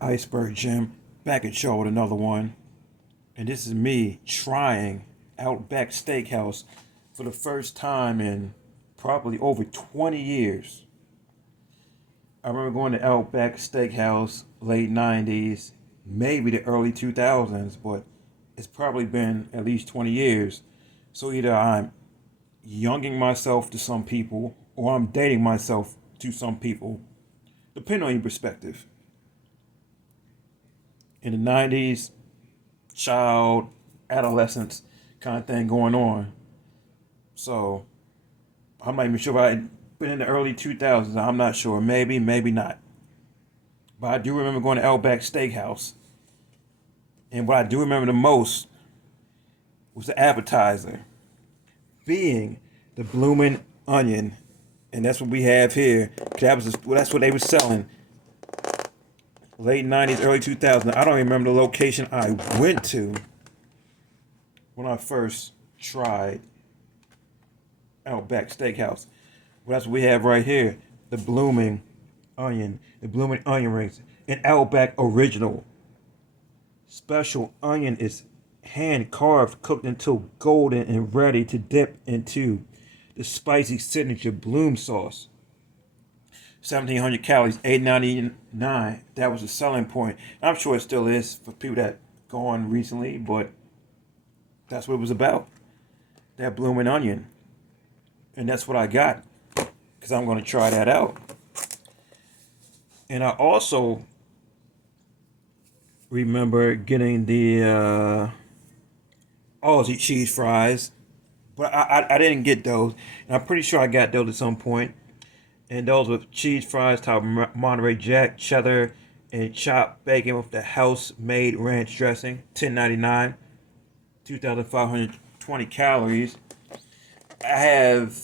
Iceberg Jim, back at y'all with another one. And this is me trying Outback Steakhouse for the first time in probably over 20 years. I remember going to Outback Steakhouse late 90s, maybe the early 2000s, but it's probably been at least 20 years. So either I'm younging myself to some people or I'm dating myself to some people, depending on your perspective. In the 90s, child, adolescence kind of thing going on. So I'm not even sure if I had been in the early 2000s. I'm not sure. Maybe, maybe not. But I do remember going to Outback Steakhouse. And what I do remember the most was the appetizer being the bloomin' onion. And that's what we have here. That's what they were selling. Late 90s, early 2000s. I don't even remember the location I went to when I first tried Outback Steakhouse. Well, that's what we have right here. The blooming onion. The blooming onion rings. An Outback original. Special onion is hand carved, cooked until golden and ready to dip into the spicy signature bloom sauce. 1,700 calories, $8.99. That was the selling point. I'm sure it still is for people that gone recently, but that's what it was about. That blooming onion. And that's what I got, because I'm going to try that out. And I also remember getting the Aussie cheese fries, but I didn't get those. And I'm pretty sure I got those at some point. And those with cheese fries, top Monterey Jack, cheddar, and chopped bacon with the house-made ranch dressing. $10.99, 2,520 calories. I have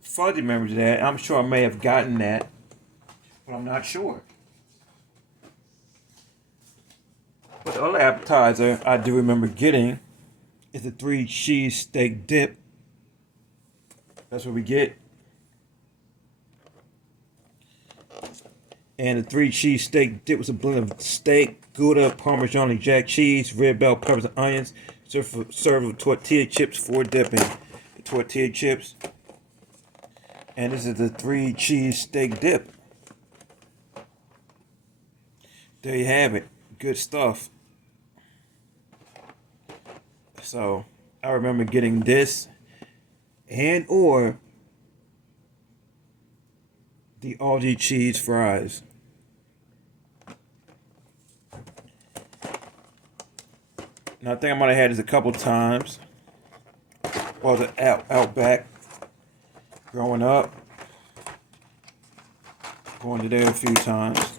fuzzy memories of that. I'm sure I may have gotten that, but I'm not sure. But the other appetizer I do remember getting is the 3 cheese steak dip. That's what we get. And the 3 cheese steak dip was a blend of steak, Gouda, Parmesan and Jack cheese, red bell peppers and onions, served with tortilla chips for dipping. The tortilla chips. And this is the 3 cheese steak dip. There you have it. Good stuff. So I remember getting this and or the Aussie cheese fries. Now I think I might have had this a couple times. Well, the Outback growing up. Going to there a few times.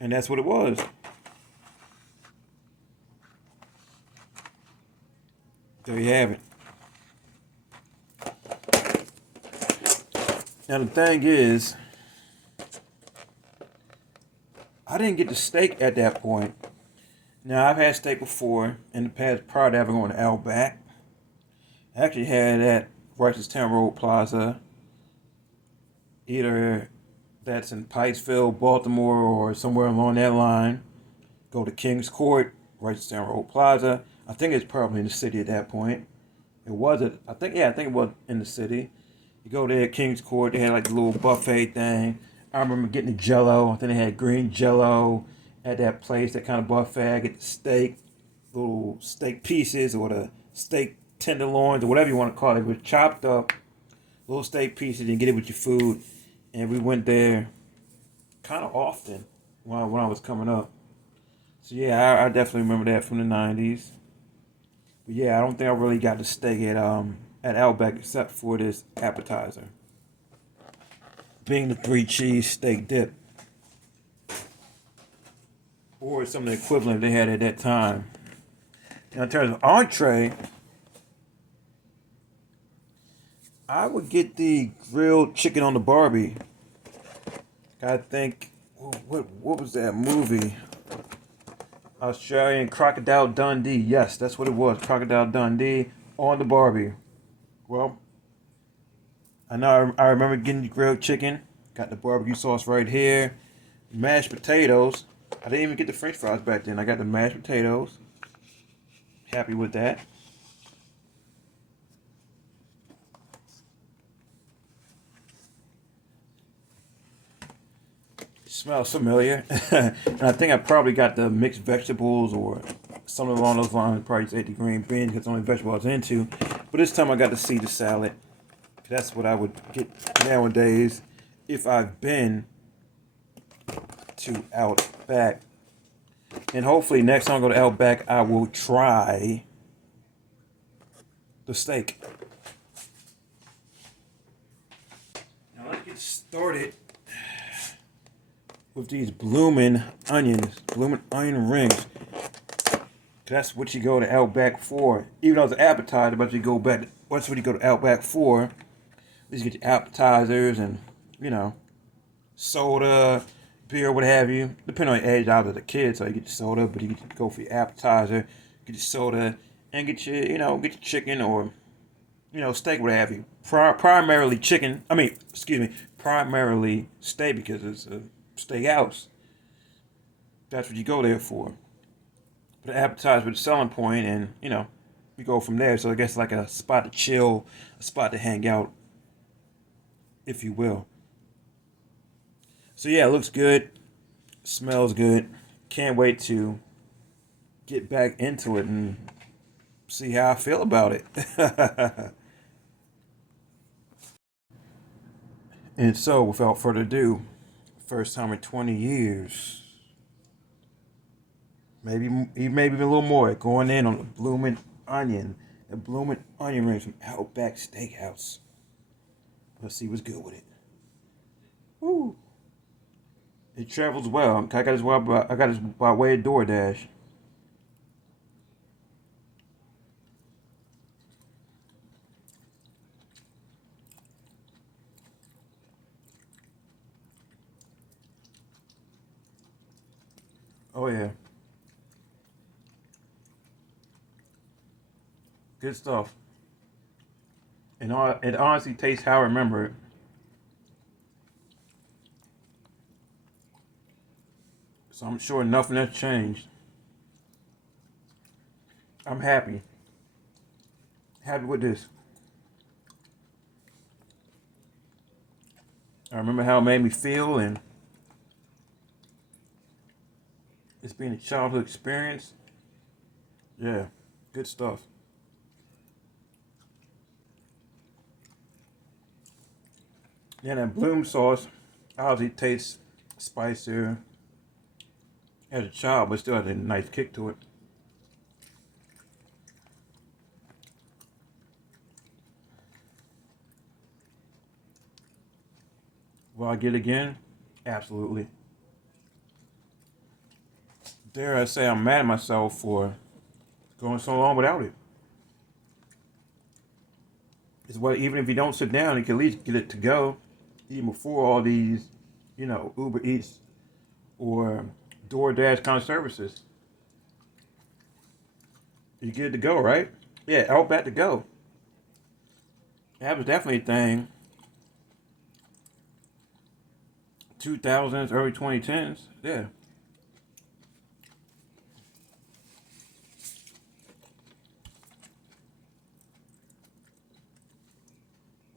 And that's what it was. There you have it. Now the thing is, I didn't get the steak at that point. Now I've had steak before in the past prior to ever going to Outback. I actually had at Town Road Plaza. Either that's in Pikesville, Baltimore, or somewhere along that line. Go to Kings Court, Town Road Plaza. I think it's probably in the city at that point. I think it was in the city. You go there at Kings Court, they had like a little buffet thing. I remember getting the jello. I think they had green jello at that place, that kind of buffet. I get the steak, little steak pieces, or the steak tenderloins, or whatever you want to call it. It was chopped up, little steak pieces, and get it with your food. And we went there kind of often when I was coming up. So yeah, I definitely remember that from the 90s. But yeah, I don't think I really got the steak at Outback except for this appetizer, being the 3 cheese steak dip, or some of the equivalent they had at that time. Now in terms of entree, I would get the grilled chicken on the Barbie. I think, what was that movie? Australian Crocodile Dundee. Yes, that's what it was. Crocodile Dundee on the Barbie. Well, I know I remember getting the grilled chicken. Got the barbecue sauce right here. mashed potatoes. I didn't even get the French fries back then. I got the mashed potatoes. Happy with that. Smells familiar. And I think I probably got the mixed vegetables or something along those lines. Probably just ate the green beans because it's the only vegetable I was into. But this time I got the Caesar salad. That's what I would get nowadays if I've been to Outback. And hopefully next time I go to Outback, I will try the steak. Now let's get started with these bloomin' onions, bloomin' onion rings. That's what you go to Outback for. Even though it's an appetizer, but you go back. That's what you go to Outback for. You get your appetizers and, you know, soda, beer, what have you. Depending on your age, I was a kid, so you get your soda, but you get to go for your appetizer, get your soda, and get your, get your chicken or, steak, what have you. Primarily chicken. Primarily steak because it's a steakhouse. That's what you go there for. But the appetizer is the selling point, and, you go from there. So I guess like a spot to chill, a spot to hang out, if you will. So yeah, it looks good, smells good. Can't wait to get back into it and see how I feel about it. And so, without further ado, first time in 20 years, maybe a little more, going in on the bloomin' onion, the bloomin' onion rings from Outback Steakhouse. Let's see what's good with it. Woo! It travels well. I got this by way of DoorDash. Oh yeah. Good stuff. And it honestly tastes how I remember it. So I'm sure nothing has changed. I'm happy. Happy with this. I remember how it made me feel, and it's been a childhood experience. Yeah, good stuff. Yeah, that bloom sauce obviously tastes spicier as a child, but still has a nice kick to it. Will I get it again? Absolutely. Dare I say I'm mad at myself for going so long without it. It's what even if you don't sit down, you can at least get it to go, even before all these, Uber Eats or DoorDash kind of services. You get it to go, right? Yeah, Outback to go. That was definitely a thing. 2000s, early 2010s. Yeah.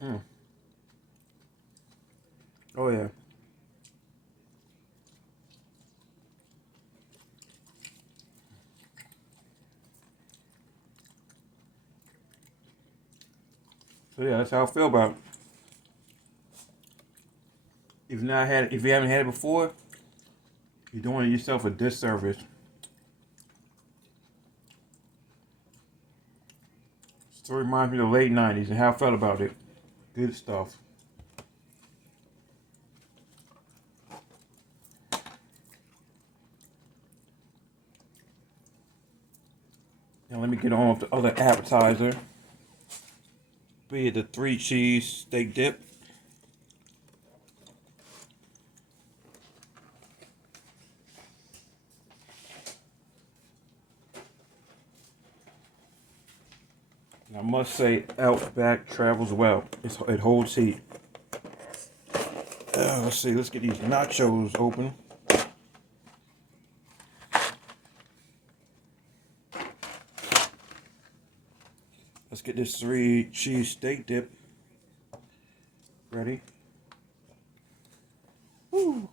Mm. Oh yeah. So yeah, that's how I feel about it. If you haven't had it before, you're doing yourself a disservice. Still reminds me of the late '90s and how I felt about it. Good stuff. Now let me get on with the other appetizer. Be it the 3-cheese steak dip. And I must say, Outback travels well. It holds heat. Let's see. Let's get these nachos open. Let's get this 3-cheese steak dip ready. Woo.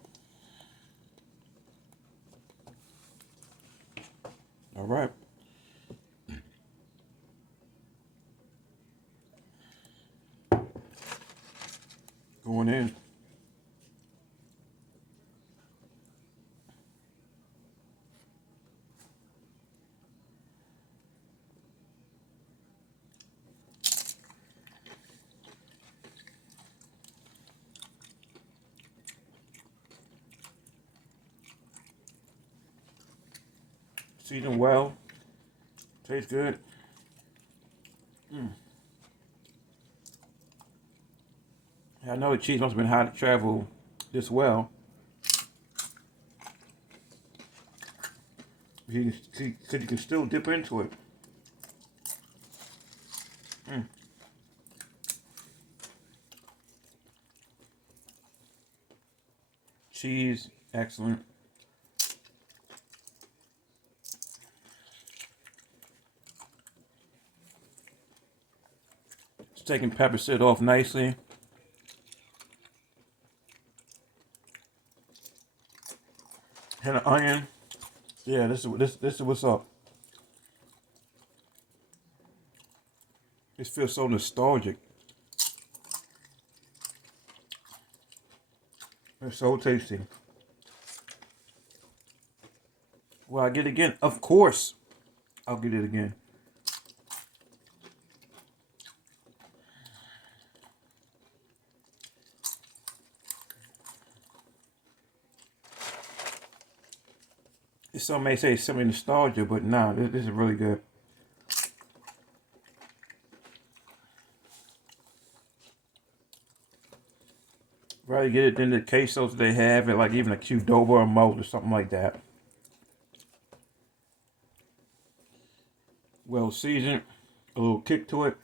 All right. Going in. Seasoned well. Tastes good. I know the cheese must have been hard to travel this well. You can still dip into it. Cheese, excellent. It's taking pepper sit off nicely. And an onion. Yeah, this is what's up. This feels so nostalgic. It's so tasty. Will I get it again? Of course, I'll get it again. Some may say it's simply nostalgia, but nah, this is really good. Rather get it than the quesos they have, at like even a Qdoba or mold or something like that. Well seasoned, a little kick to it.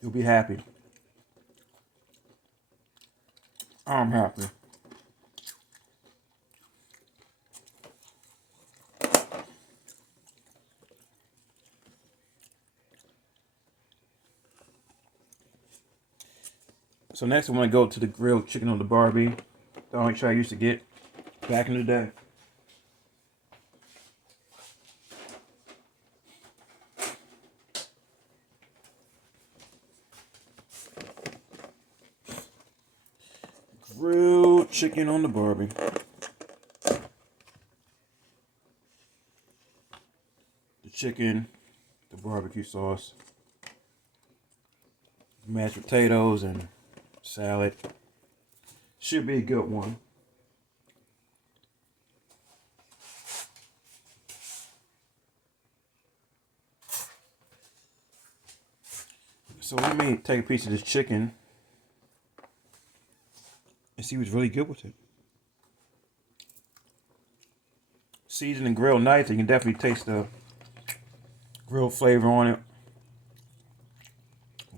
You'll be happy. I'm happy. So next I want to go to the grilled chicken on the Barbie. The only try I used to get back in the day. Grilled chicken on the Barbie. The chicken, the barbecue sauce, mashed potatoes, and salad. Should be a good one. So let me take a piece of this chicken and see what's really good with it. Seasoned and grilled nice. You can definitely taste the grilled flavor on it.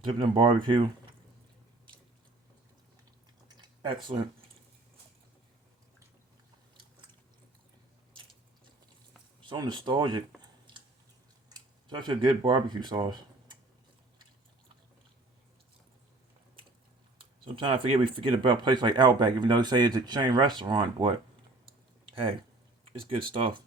Dip it in barbecue. Excellent. So nostalgic. Such a good barbecue sauce. Sometimes we forget about a place like Outback, even though they say it's a chain restaurant, but hey, it's good stuff.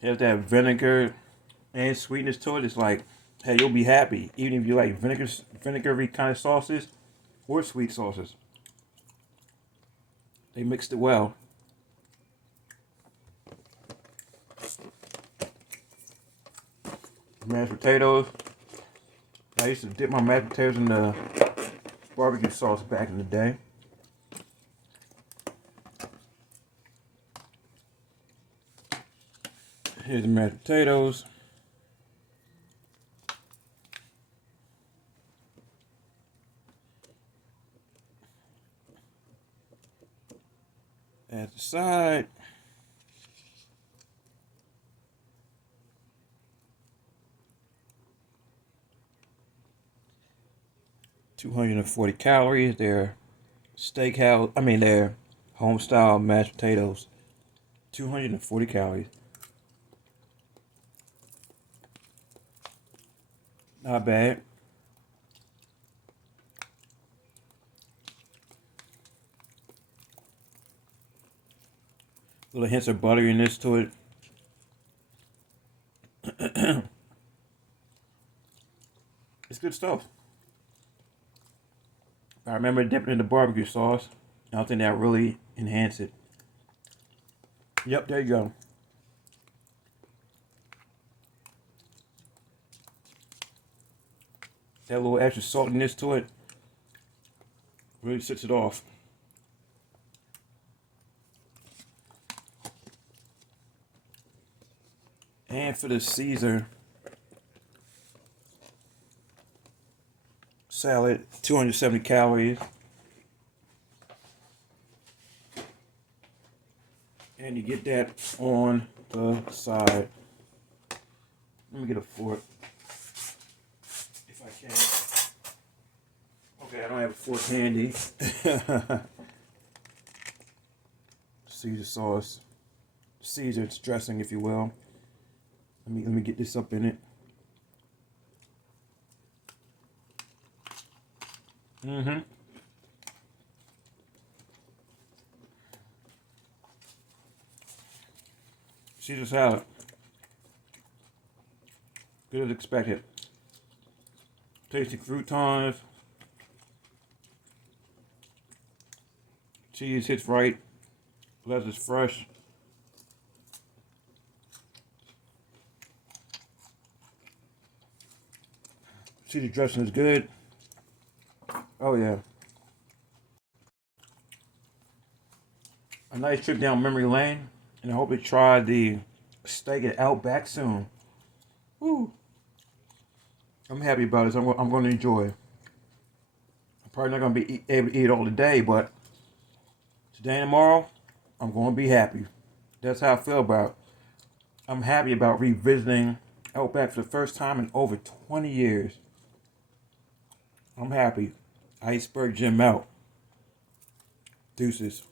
Has that vinegar and sweetness to it. It's like, hey, you'll be happy, even if you like vinegary kind of sauces or sweet sauces. They mixed it well. Mashed potatoes. I used to dip my mashed potatoes in the barbecue sauce back in the day. Here's the mashed potatoes. At the side. 240 calories. Their steakhouse, their Homestyle mashed potatoes, 240 calories. Not bad. Little hints of butteriness to it. It's good stuff. I remember dipping in the barbecue sauce. I think that really enhanced it. Yep, there you go. That little extra saltiness to it really sets it off. And for the Caesar salad, 270 calories. And you get that on the side. Let me get a fork. If I can. Okay, I don't have a fork handy. Caesar sauce. Caesar dressing, if you will. Let me get this up in it. Caesar salad. Good as expected. Tasty croutons. Cheese hits right. Lettuce fresh. Caesar dressing is good. Oh yeah. A nice trip down memory lane, and I hope you try the steak at Outback soon. Woo! I'm happy about this. I'm going to enjoy it. I'm probably not going to be able to eat it all today, but today and tomorrow, I'm going to be happy. That's how I feel about it. I'm happy about revisiting Outback for the first time in over 20 years. I'm happy. Iceberg Jim out. Deuces.